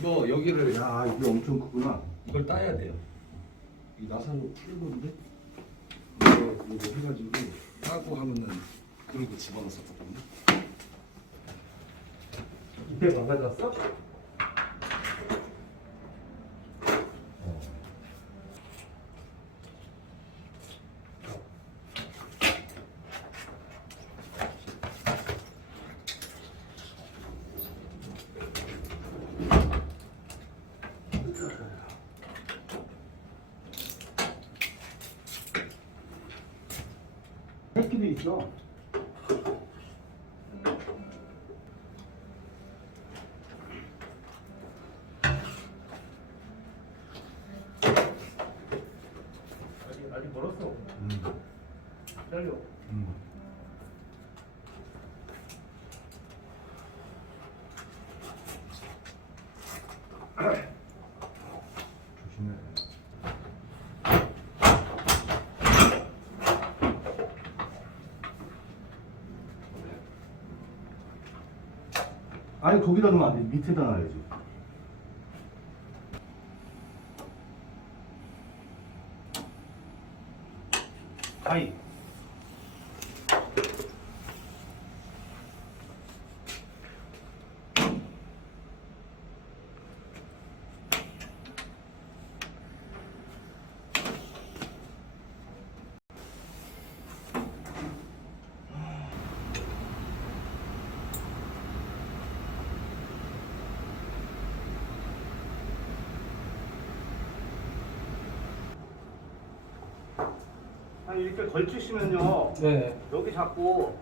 이거 여기를 야, 이게 엄청 크구나. 이걸 따야 돼요. 이 나사로 풀 건데 이거 해가지고 따고 하면은 그리고 집어넣었었거든요. 이때 망가졌어? 새끼도 있어. 아직 멀었어. 기다려. 조심해. 아니 거기다 넣으면 안 돼. 밑에다 놔야지. 아이. 아니 이렇게 걸치시면요. 네. 여기 잡고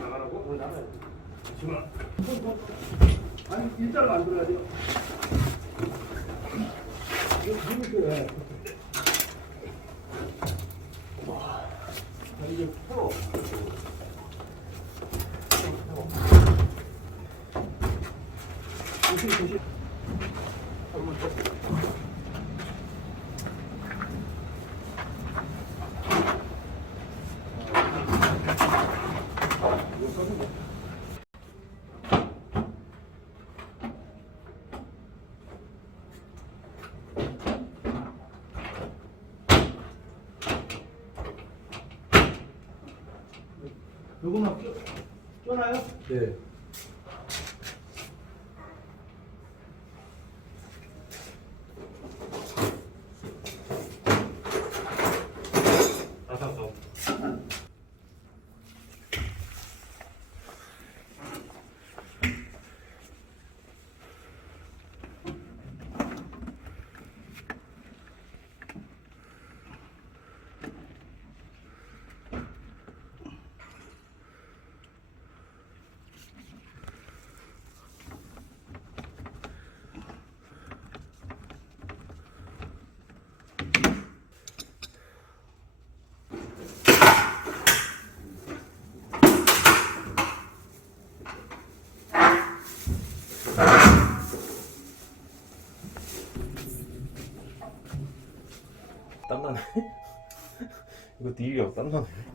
나가라고? 나가야지. 지금 아니 일자로 만들어야 돼요. 이거 해. 이제 풀어. 조심. 한번 더. 요거만 껴나요? 네. 땀나네. 이거 딜이야 땀나네.